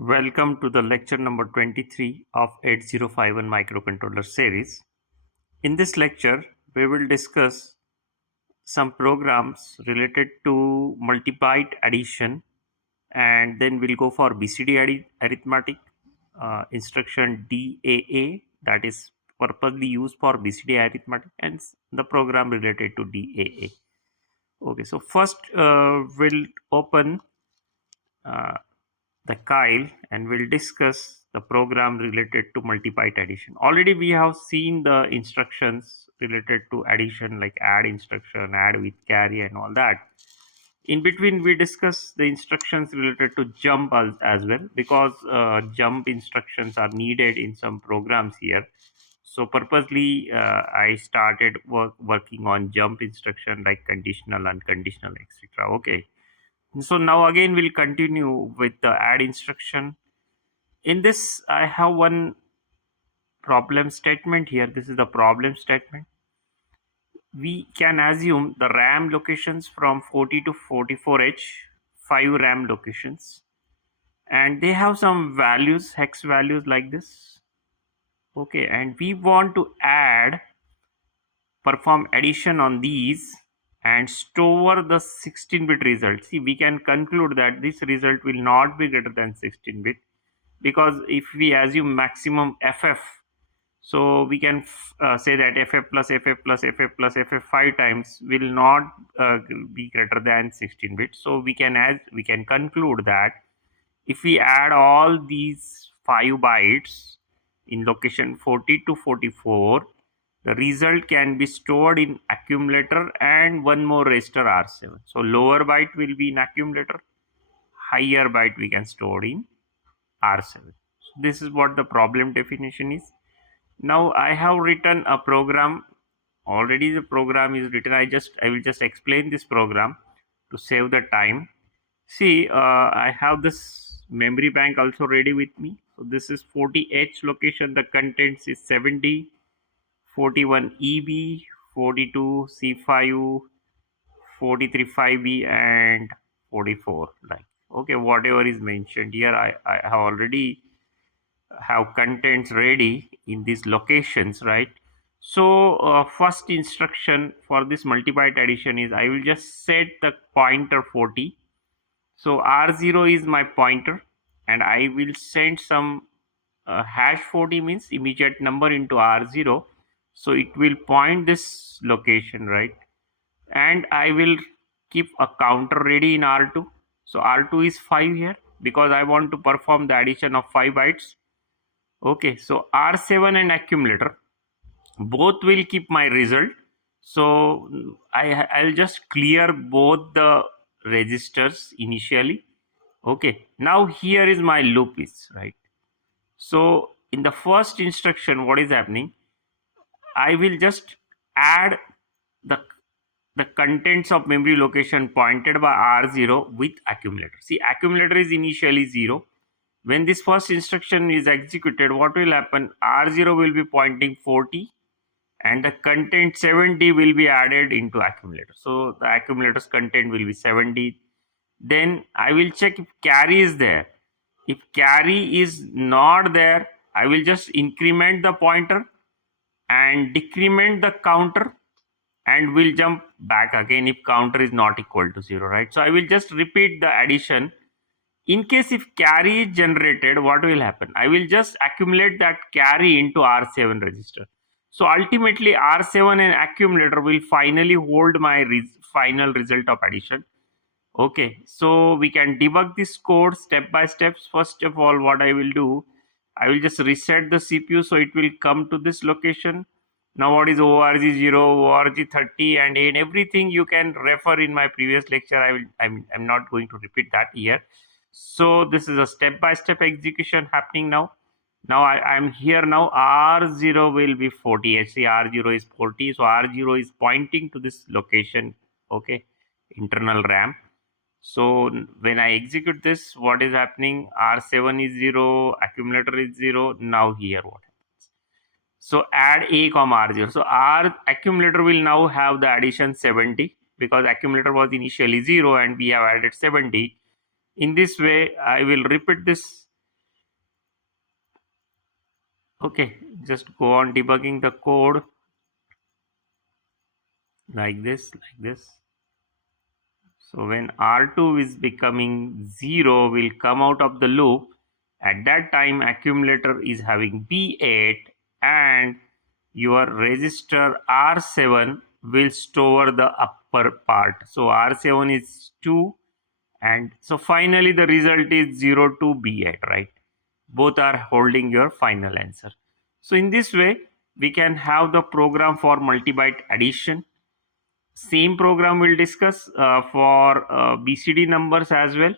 Welcome to the lecture number 23 of 8051 microcontroller series. In this lecture, we will discuss some programs related to multibyte addition, and then we'll go for BCD arithmetic instruction DAA, that is purposely used for BCD arithmetic, and the program related to DAA. Okay, so first we'll open the Kyle and we'll discuss the program related to multibyte addition. Already we have seen the instructions related to addition, like add instruction, add with carry and all that. In between we discuss the instructions related to jump as well, because jump instructions are needed in some programs here. So purposely I started working on jump instruction like conditional, unconditional, etc. Okay. So now again we'll continue with the add instruction. In this I have one problem statement here. This is the problem statement. We can assume the RAM locations from 40 to 44H, 5 RAM locations, and they have some values, hex values like this. Okay, and we want to perform addition on these and store the 16-bit result. See, we can conclude that this result will not be greater than 16-bit, because if we assume maximum FF, so we can say that FF plus FF plus FF plus FF 5 times will not be greater than 16-bit. So we can conclude that if we add all these 5 bytes in location 40 to 44, the result can be stored in accumulator and one more register R7. So lower byte will be in accumulator, higher byte we can store in R7. So this is what the problem definition is. Now I have written a program. Already the program is written. I will just explain this program to save the time. See, I have this memory bank also ready with me. So this is 40H location. The contents is 70. 41 EB, 42 C5, 43 5B, and 44. Like, okay, whatever is mentioned here, I have already have contents ready in these locations, right? So first instruction for this multibyte addition is I will just set the pointer 40. So R0 is my pointer, and I will send some hash 40 means immediate number into R0. So it will point this location, right? And I will keep a counter ready in R2. So R2 is 5 here because I want to perform the addition of 5 bytes. Okay, so R7 and accumulator both will keep my result. So I'll just clear both the registers initially. Okay, now here is my loop is, right? So in the first instruction, what is happening? I will just add the contents of memory location pointed by R0 with accumulator. See, accumulator is initially 0. When this first instruction is executed, what will happen? R0 will be pointing 40 and the content 70 will be added into accumulator. So the accumulator's content will be 70. Then I will check if carry is there. If carry is not there, I will just increment the pointer and decrement the counter, and will jump back again if counter is not equal to 0, right? So I will just repeat the addition. In case if carry is generated, what will happen? I will just accumulate that carry into R7 register. So ultimately R7 and accumulator will finally hold my final result of addition. Okay, so we can debug this code step by step. First of all, what I will do, I will just reset the CPU, so it will come to this location. Now what is ORG0, ORG30, and everything you can refer in my previous lecture. I'm not going to repeat that here. So this is a step-by-step execution happening now. Now I'm here now. R0 will be 40. See, R0 is 40. So R0 is pointing to this location. Okay, internal RAM. So when I execute this, what is happening? R7 is 0, accumulator is 0. Now here what happens? So add A comma R0. So R accumulator will now have the addition 70 because accumulator was initially 0 and we have added 70. In this way, I will repeat this Okay, just go on debugging the code like this, like this. So when R2 is becoming 0, will come out of the loop. At that time, accumulator is having B8 and your register R7 will store the upper part. So R7 is 2, and so finally the result is 0 to B8, right? Both are holding your final answer. So in this way, we can have the program for multibyte addition. Same program we'll discuss for BCD numbers as well.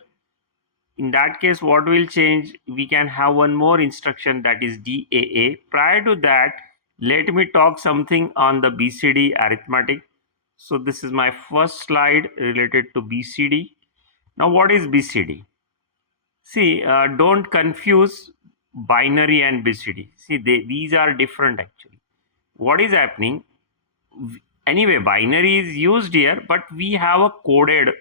In that case, what will change? We can have one more instruction, that is DAA. Prior to that, let me talk something on the BCD arithmetic. So this is my first slide related to BCD. Now what is BCD? See, don't confuse binary and BCD. See, these are different actually. What is happening? Anyway, binary is used here, but we have a coded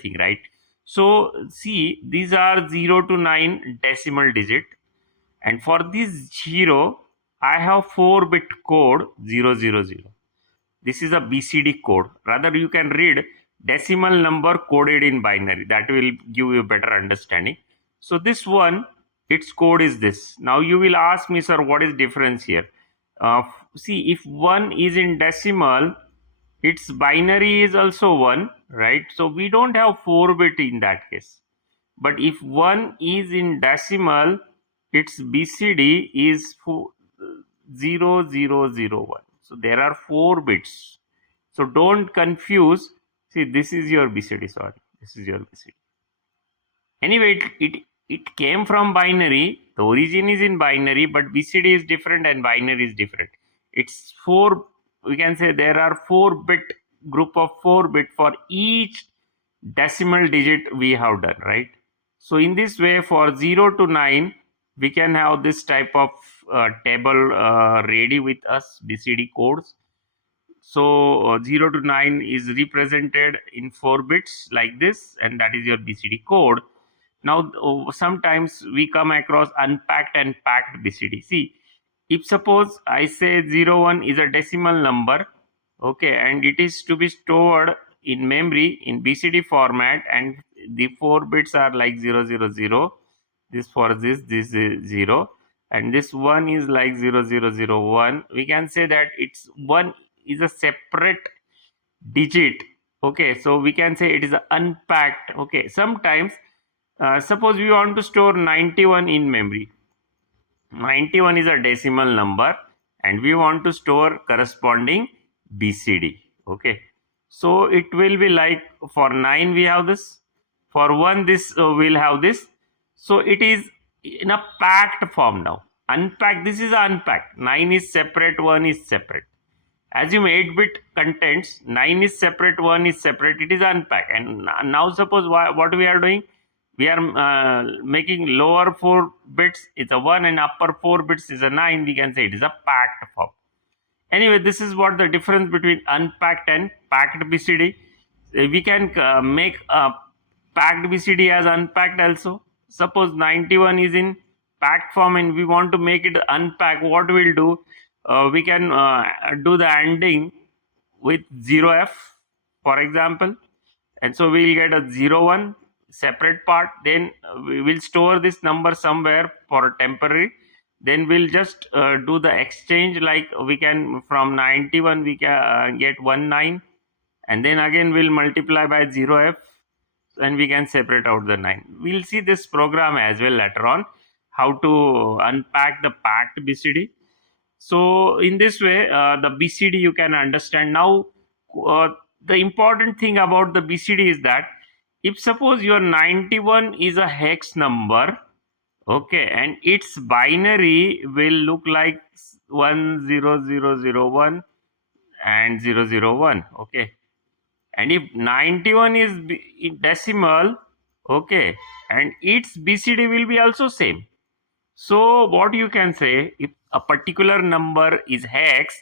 thing, right? So see, these are 0 to 9 decimal digit, and for this 0 I have 4-bit code 000. This is a BCD code. Rather, you can read decimal number coded in binary. That will give you a better understanding. So this one, its code is this. Now you will ask me, sir, what is difference here? See, if 1 is in decimal, its binary is also 1, right? So we don't have 4-bit in that case. But if 1 is in decimal, its BCD is 0001. So there are 4 bits. So don't confuse. See, this is your BCD, sorry. This is your BCD. Anyway, it came from binary. The origin is in binary, but BCD is different and binary is different. It's 4, we can say there are 4-bit group of 4-bit for each decimal digit we have done, right? So in this way, for 0 to 9, we can have this type of table ready with us, BCD codes. So 0 to 9 is represented in 4 bits like this, and that is your BCD code. Now sometimes we come across unpacked and packed BCD. See, if suppose I say 01 is a decimal number, okay, and it is to be stored in memory in BCD format, and the 4 bits are like 000, this for this is 0, and this 1 is like 0001. We can say that it's 1 is a separate digit. Okay, so we can say it is unpacked. Okay, sometimes suppose we want to store 91 in memory. 91 is a decimal number and we want to store corresponding BCD. Okay, so it will be like for 9 we have this, for 1 this will have this. So it is in a packed form now. Unpacked, this is unpacked. 9 is separate, 1 is separate. Assume 8-bit contents, 9 is separate, 1 is separate, it is unpacked. And now suppose what we are doing, we are making lower 4 bits is a 1 and upper 4 bits is a 9. We can say it is a packed form. Anyway, this is what the difference between unpacked and packed BCD. We can make a packed BCD as unpacked also. Suppose 91 is in packed form and we want to make it unpacked. What we'll do, we can do the ANDing with 0f, for example, and so we'll get a 01 separate part. Then we will store this number somewhere for temporary. Then we'll just do the exchange, like we can from 91 we can get 19, and then again we'll multiply by 0f and we can separate out the 9. We'll see this program as well later on, how to unpack the packed BCD. So in this way, the BCD you can understand. Now the important thing about the BCD is that if suppose your 91 is a hex number, okay, and its binary will look like 10001 and 001, okay, and if 91 is decimal, okay, and its BCD will be also same. So what you can say, if a particular number is hex,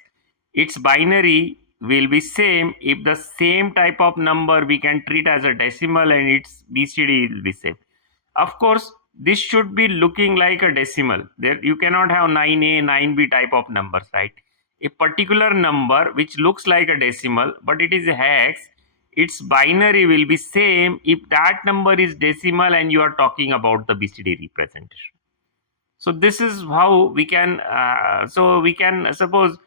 its binary will be same. If the same type of number we can treat as a decimal and its BCD will be same. Of course, this should be looking like a decimal. There you cannot have 9a, 9b type of numbers, right? A particular number which looks like a decimal, but it is a hex, its binary will be same if that number is decimal and you are talking about the BCD representation. So this is how we can, suppose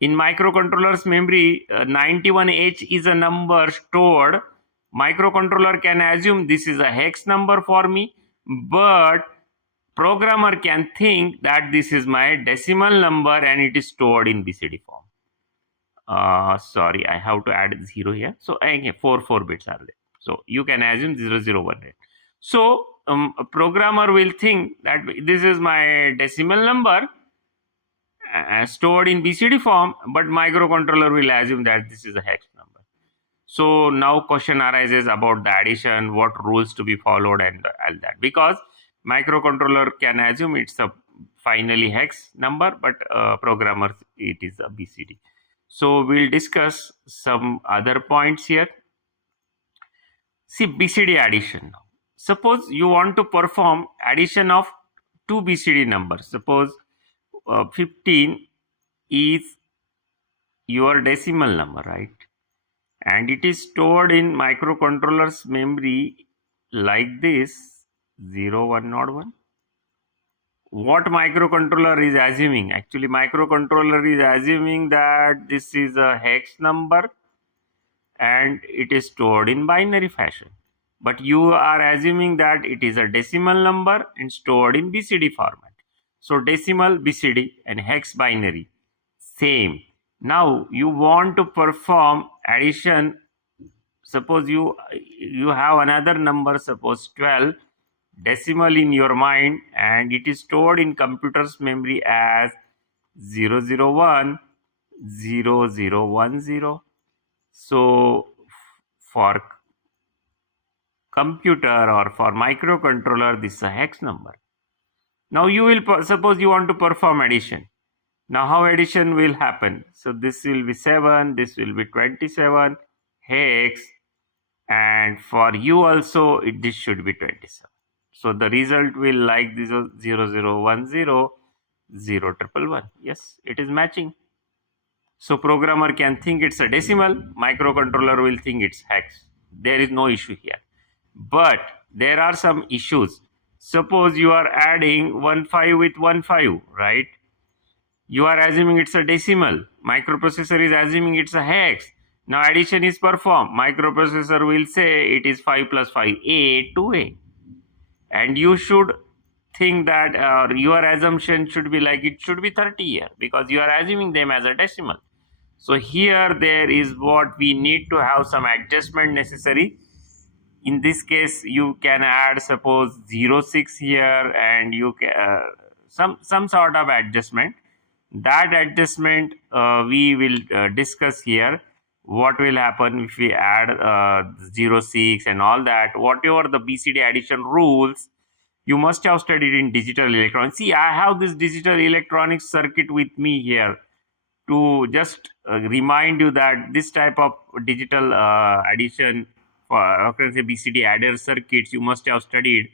in microcontroller's memory, 91H is a number stored. Microcontroller can assume this is a hex number for me, but programmer can think that this is my decimal number and it is stored in BCD form. Sorry, I have to add 0 here. So again, 4 bits are there. So you can assume 001. So a programmer will think that this is my decimal number stored in BCD form, but microcontroller will assume that this is a hex number. So now question arises about the addition, what rules to be followed and all that, because microcontroller can assume it's a finally hex number, but programmer it is a BCD. So we'll discuss some other points here. See, BCD addition. Suppose you want to perform addition of two BCD numbers. Suppose 15 is your decimal number, right? And it is stored in microcontroller's memory like this, 0, 1, not 1. What microcontroller is assuming? Actually, microcontroller is assuming that this is a hex number and it is stored in binary fashion. But you are assuming that it is a decimal number and stored in BCD format. So decimal BCD and hex binary, same. Now you want to perform addition. Suppose you have another number, suppose 12, decimal in your mind, and it is stored in computer's memory as 001 0010. So for computer or for microcontroller, this is a hex number. Now you will suppose you want to perform addition. Now how addition will happen? So this will be 7, this will be 27 hex, and for you also this should be 27. So the result will like this 0010 0111. Yes, it is matching. So programmer can think it's a decimal, microcontroller will think it's hex. There is no issue here. But there are some issues. Suppose you are adding 15 with 15, right? You are assuming it's a decimal. Microprocessor is assuming it's a hex. Now addition is performed. Microprocessor will say it is 5 plus 5, 8, 2a. And you should think that your assumption should be like it should be 30 here, because you are assuming them as a decimal. So here there is what we need to have some adjustment necessary. In this case, you can add suppose 06 here, and you can some sort of adjustment. That adjustment we will discuss here. What will happen if we add 06 and all that? Whatever the BCD addition rules, you must have studied in digital electronics. See, I have this digital electronics circuit with me here to just remind you that this type of digital addition, for say BCD adder circuits, you must have studied.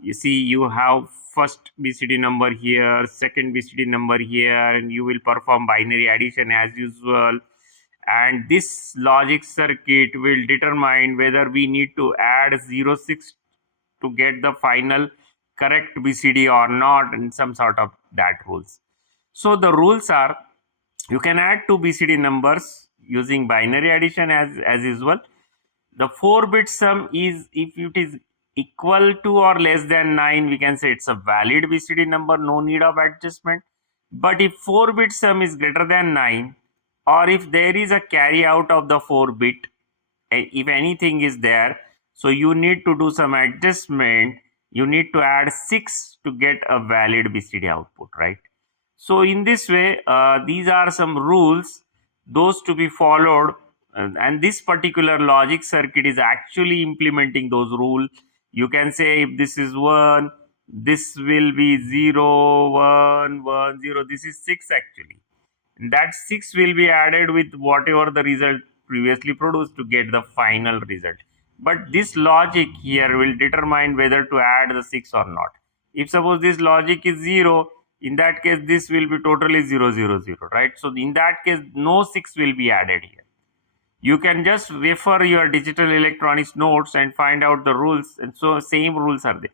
You see, you have first BCD number here, second BCD number here, and you will perform binary addition as usual. And this logic circuit will determine whether we need to add 06 to get the final correct BCD or not, and some sort of that rules. So the rules are, you can add two BCD numbers using binary addition as usual. The 4-bit sum is, if it is equal to or less than 9, we can say it's a valid BCD number, no need of adjustment. But if 4-bit sum is greater than 9, or if there is a carry out of the 4-bit, if anything is there, so you need to do some adjustment. You need to add 6 to get a valid BCD output, right? So in this way, these are some rules, those to be followed, and this particular logic circuit is actually implementing those rules. You can say if this is 1, this will be 0, 1, 1, 0. This is 6 actually. And that 6 will be added with whatever the result previously produced to get the final result. But this logic here will determine whether to add the 6 or not. If suppose this logic is 0, in that case this will be totally 0 0 0, right? So in that case no 6 will be added here. You can just refer your digital electronics notes and find out the rules, and so same rules are there.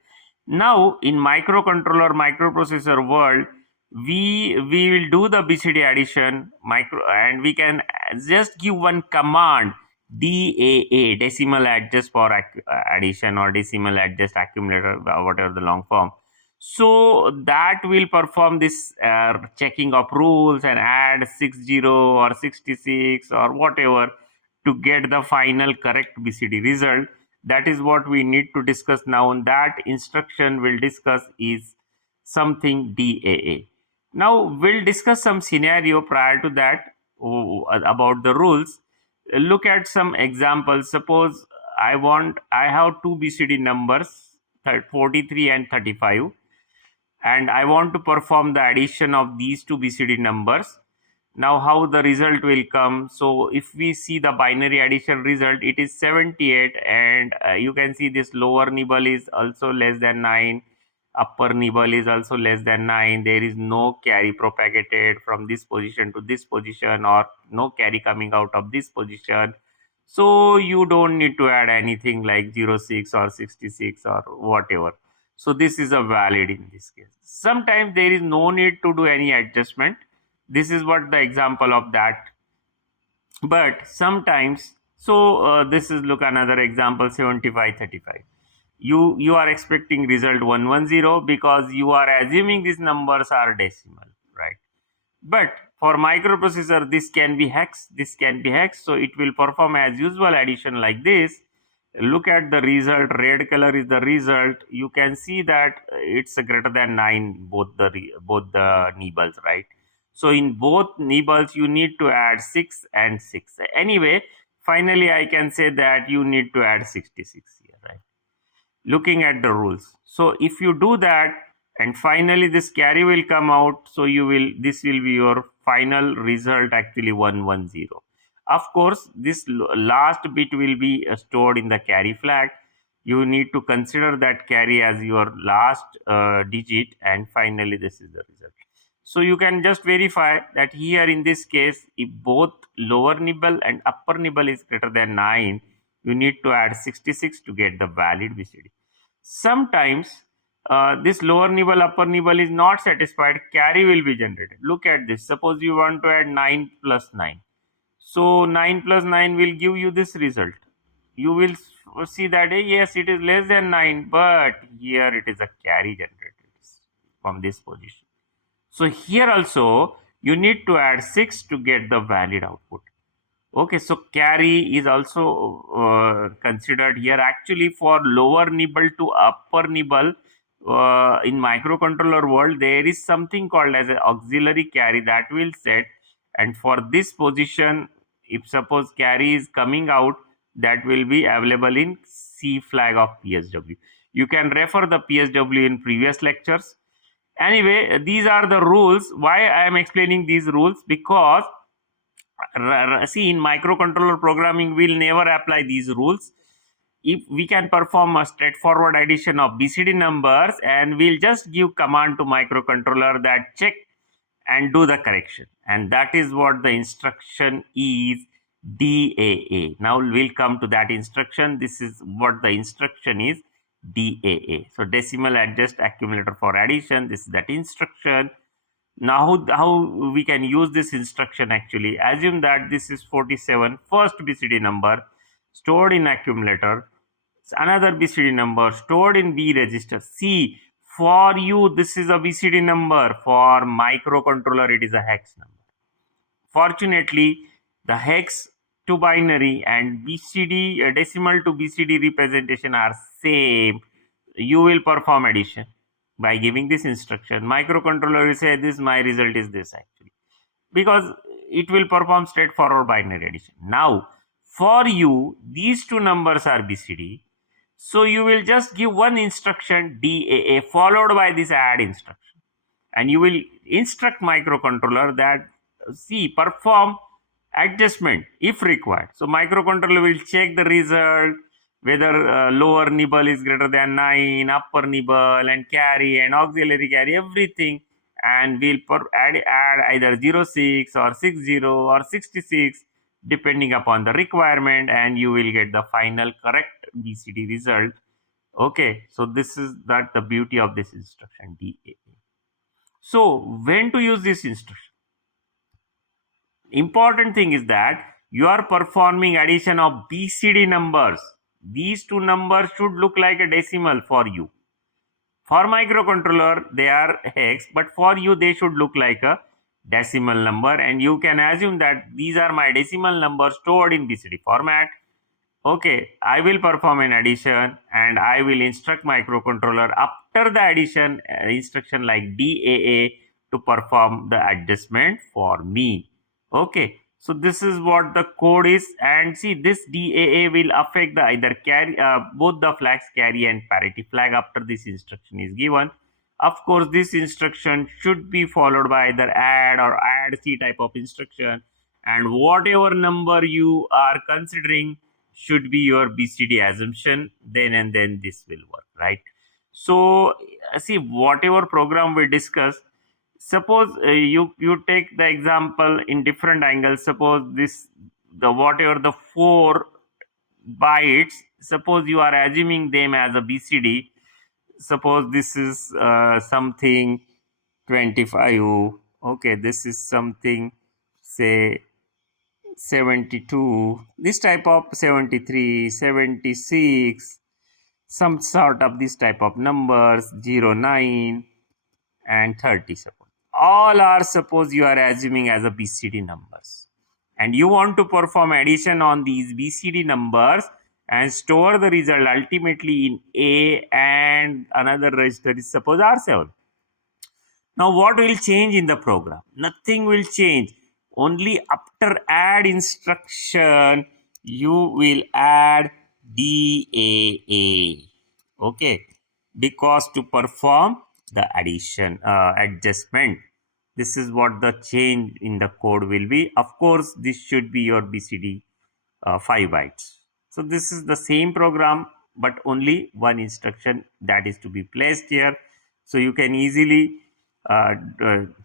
Now in microcontroller microprocessor world, we will do the BCD addition and we can just give one command, DAA, decimal adjust for addition, or decimal adjust accumulator, whatever the long form. So that will perform this checking of rules and add 60 or 66 or whatever to get the final correct BCD result. That is what we need to discuss now. And that instruction we'll discuss is something DAA. Now we'll discuss some scenario prior to that about the rules. Look at some examples. Suppose I have two BCD numbers, 43 and 35, and I want to perform the addition of these two BCD numbers. Now how the result will come? So if we see the binary addition result, it is 78, and you can see this lower nibble is also less than 9, upper nibble is also less than 9. There is no carry propagated from this position to this position, or no carry coming out of this position. So you don't need to add anything like 06 or 66 or whatever. So this is a valid in this case. Sometimes there is no need to do any adjustment. This is what the example of that. But sometimes, so this is, look, another example, 7535. You are expecting result 110 because you are assuming these numbers are decimal, right? But for microprocessor, this can be hex, this can be hex, so it will perform as usual addition like this. Look at the result, red color is the result. You can see that it's greater than 9, both the nibbles, right? So in both nibbles you need to add 6 and 6. Anyway, finally I can say that you need to add 66 here, right? Looking at the rules. So if you do that, and finally this carry will come out, so this will be your final result, actually 110. Of course, this last bit will be stored in the carry flag. You need to consider that carry as your last digit, and finally this is the result. So you can just verify that here in this case, if both lower nibble and upper nibble is greater than 9, you need to add 66 to get the valid BCD. Sometimes this lower nibble, upper nibble is not satisfied, carry will be generated. Look at this. Suppose you want to add 9 plus 9. So 9 plus 9 will give you this result. You will see that yes, it is less than 9, but here it is a carry generated from this position. So here also you need to add 6 to get the valid output. Okay, so carry is also considered here. Actually, for lower nibble to upper nibble, in microcontroller world, there is something called as an auxiliary carry that will set. And for this position, if suppose carry is coming out, that will be available in C flag of PSW. You can refer the PSW in previous lectures. Anyway, these are the rules. Why I am explaining these rules? Because see, in microcontroller programming, we'll never apply these rules. If we can perform a straightforward addition of BCD numbers, and we'll just give command to microcontroller that check and do the correction, and that is what the instruction is, DAA. Now we'll come to that instruction. This is what the instruction is, DAA. So decimal adjust accumulator for addition. This is that instruction. Now how we can use this instruction? Actually, assume that this is 47, first BCD number stored in accumulator, another BCD number stored in B register. See, for you this is a BCD number, for microcontroller it is a hex number. Fortunately, the hex to binary and BCD decimal to BCD representation are same. You will perform addition by giving this instruction. Microcontroller will say this, my result is this, actually, because it will perform straightforward binary addition. Now for you, these two numbers are BCD, so you will just give one instruction, DAA, followed by this add instruction, and you will instruct microcontroller that perform adjustment if required. So microcontroller will check the result. whether lower nibble is greater than 9, upper nibble and carry and auxiliary carry, everything, and we'll add either 06 or 60 or 66 depending upon the requirement, and you will get the final correct BCD result. Okay, so this is that the beauty of this instruction DAA. So when to use this instruction? Important thing is that you are performing addition of BCD numbers. These two numbers should look like a decimal for you. For microcontroller, they are hex, but for you, they should look like a decimal number. And you can assume that these are my decimal numbers stored in BCD format. Okay, I will perform an addition and I will instruct microcontroller after the addition instruction like DAA to perform the adjustment for me. Okay, so this is what the code is, and see, this DAA will affect the either carry both the flags carry and parity flag after this instruction is given. Of course, this instruction should be followed by either add or add C type of instruction, and whatever number you are considering should be your BCD assumption, then and then this will work, right? So see, whatever program we discuss, suppose you take the example in different angles. Suppose this, the whatever the 4 bytes, suppose you are assuming them as a BCD. Suppose this is something 25. Okay, this is something say 72, this type of 73, 76, some sort of this type of numbers, 09 and 30. Suppose all are, suppose you are assuming as a BCD numbers, and you want to perform addition on these BCD numbers and store the result ultimately in A, and another register is suppose R7. Now what will change in the program? Nothing will change. Only after add instruction you will add DAA. Okay, because to perform the addition adjustment, this is what the change in the code will be. Of course, this should be your BCD 5 bytes. So this is the same program, but only one instruction that is to be placed here. So you can easily check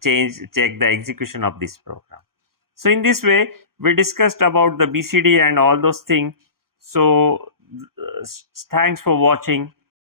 the execution of this program. So in this way, we discussed about the BCD and all those things. So thanks for watching.